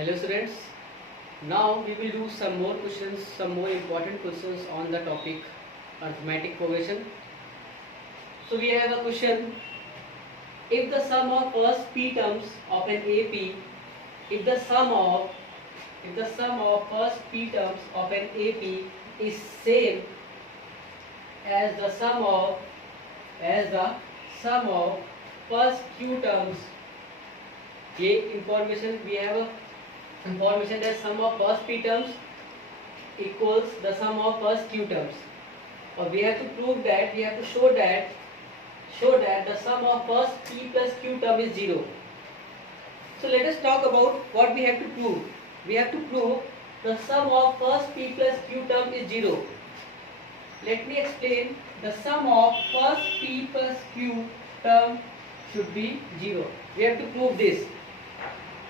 Hello students, now we will do some more questions, some more important questions on the topic arithmetic progression. So we have a question: if the sum of first p terms of an AP, if the sum of first p terms of an AP is same as the sum of first q terms, ये information we have a information that sum of first p terms equals the sum of first q terms, or we have to prove that, we have to show that the sum of first p plus q term is 0. So let us talk about what we have to prove. We have to prove the sum of first p plus q term is 0. Let me explain. The sum of first p plus q term should be 0. We have to prove this.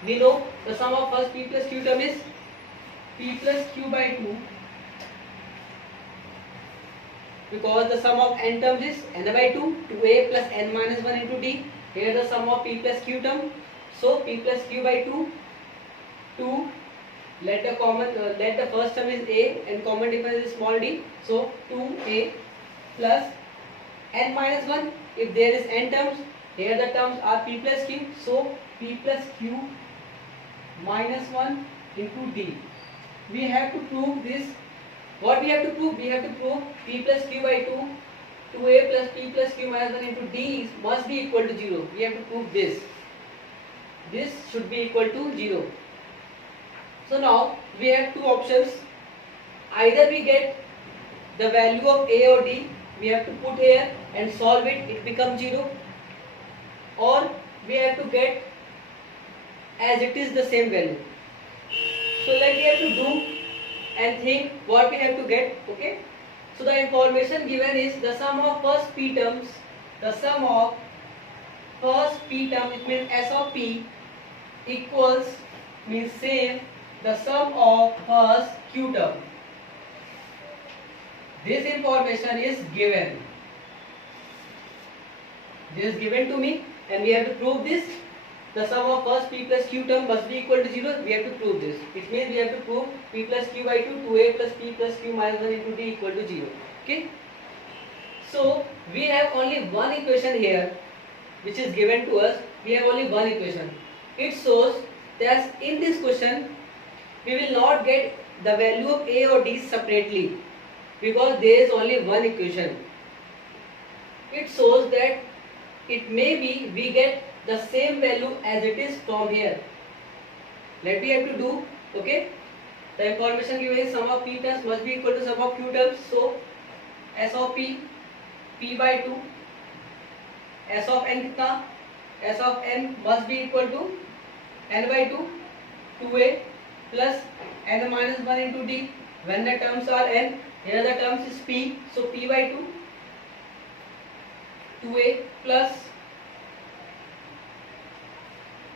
We know the sum of first p plus q term is p plus q by 2, because the sum of n terms is n by 2, 2a plus n minus 1 into d. Here the sum of p plus q term, so p plus q by 2, let the first term is a and common difference is small d, so 2a plus n minus 1. If there is n terms, here the terms are p plus q, so p plus q minus 1 into d. We have to prove this. What we have to prove? We have to prove p plus q by 2, 2a plus p plus q minus 1 into d must be equal to 0. We have to prove this. This should be equal to 0. So now we have two options. Either we get the value of a or d, we have to put here and solve it, it becomes 0. Or we have to get as it is the same value. So let we have to do and think what we have to get. Okay. So the information given is the sum of first p terms. The sum of first p term, it means s of p, equals, means same, the sum of first q term. This information is given. This is given to me, and we have to prove this. The sum of first p plus q term must be equal to 0. We have to prove this. It means we have to prove p plus q by 2, 2a plus p plus q minus 1 into d equal to 0. Okay. So we have only one equation here, which is given to us. We have only one equation. It shows that in this question we will not get the value of a or d separately, because there is only one equation. It shows that it may be we get the same value as it is from here. Let we have to do. Okay. The information given is sum of p terms must be equal to sum of q terms. So s of p, p by 2, s of n kitna? S of n must be equal to n by 2, 2a plus n minus 1 into d. When the terms are n, here the terms is p, so p by 2, 2a plus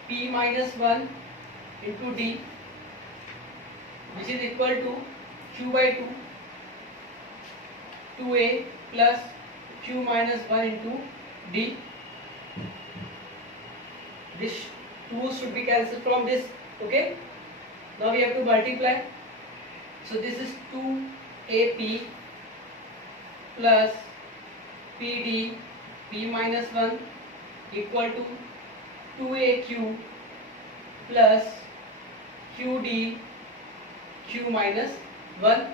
p minus 1 into d, which is equal to q by 2, 2a plus q minus 1 into d. This 2 should be cancelled from this. Okay. Now we have to multiply. So this is 2ap plus pd p minus 1 equal to 2aq plus qd q minus 1.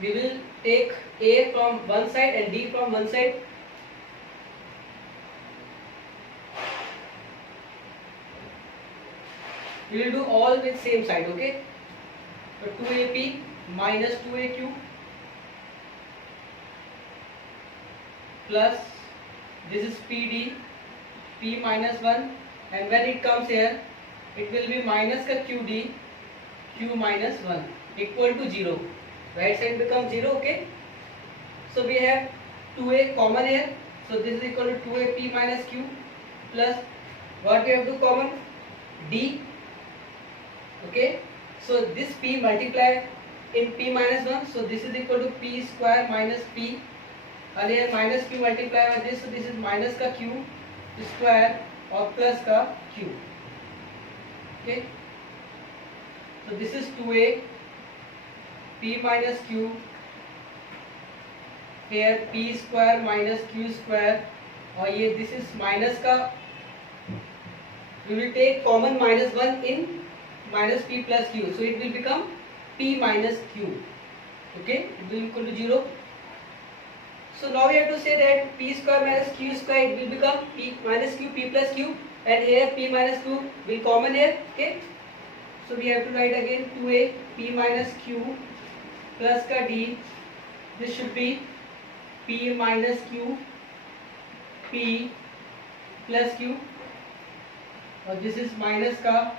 We will take a from one side and d from one side. We will do all with same side. Okay. So 2ap minus 2aq plus this is pd p minus 1, and when it comes here it will be minus ka qd q minus 1 equal to 0. Right side becomes 0. Okay. So we have 2a common here, so this is equal to 2ap minus q plus what we have to common, d. Okay. So this p multiply in p minus 1, so this is equal to p square minus p, and here minus q multiply with this, so this is minus का q square और plus का q. Okay, so this is 2a p minus q, here p square minus q square, और ये this is minus का, we will take common minus 1 in minus p plus q, so it will become p minus q. Okay, it will equal to 0. So now we have to say that p square minus q square, it will become p minus q, p plus q, and here p minus q will common here. Okay, so we have to write again 2a p minus q plus का d, this should be p minus q p plus q, और this is minus का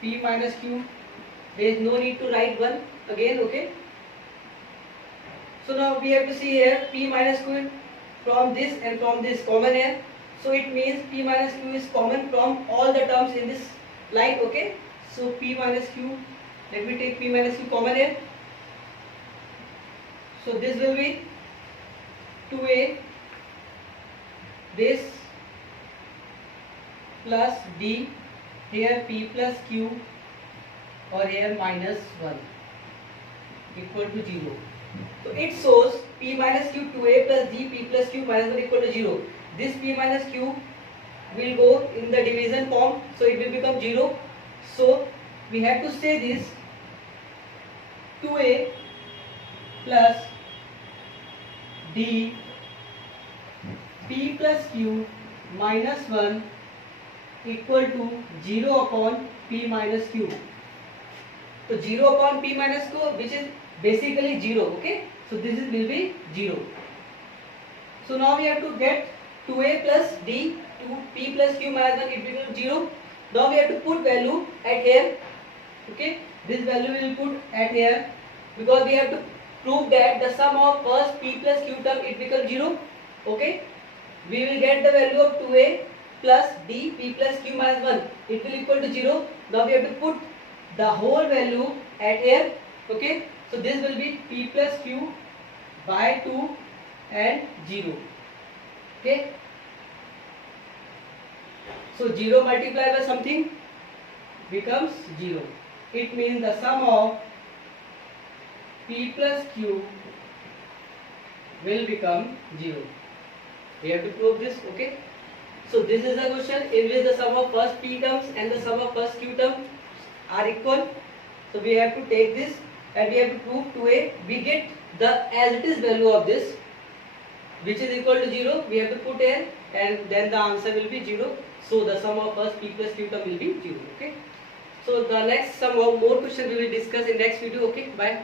p minus q, there is no need to write 1 again. Okay, so now we have to see here p minus q from this and from this common here, so it means p minus q is common from all the terms in this line. Okay, so p minus q, let me take p minus q common here, so this will be 2a this plus d, here p plus q, or here minus 1 equal to 0. So it shows p minus q 2a plus d p plus q minus 1 equal to 0. This p minus q will go in the division form, so it will become 0. So we have to say this 2a plus d p plus q minus 1 equal to 0 upon p minus q. So 0 upon p minus q, which is basically 0. Okay, so this is will be 0. So now we have to get 2a plus d, 2p plus q minus 1, it will be 0. Now we have to put value at here. Okay, this value we will put at here, because we have to prove that the sum of first p plus q term, it becomes 0. Okay, we will get the value of 2a plus d p plus q minus 1, it will equal to 0. Now we have to put the whole value at here. Okay, so this will be p plus q by 2 and 0. Okay, so 0 multiplied by something becomes 0. It means the sum of p plus q will become 0. We have to prove this. Okay, so this is the question in which the sum of first p terms and the sum of first q term are equal. So we have to take this and we have to prove 2a. We get the as it is value of this, which is equal to 0. We have to put here, and then the answer will be 0. So the sum of first p plus q term will be 0. Okay, so the next some more question we will discuss in next video. Okay, bye.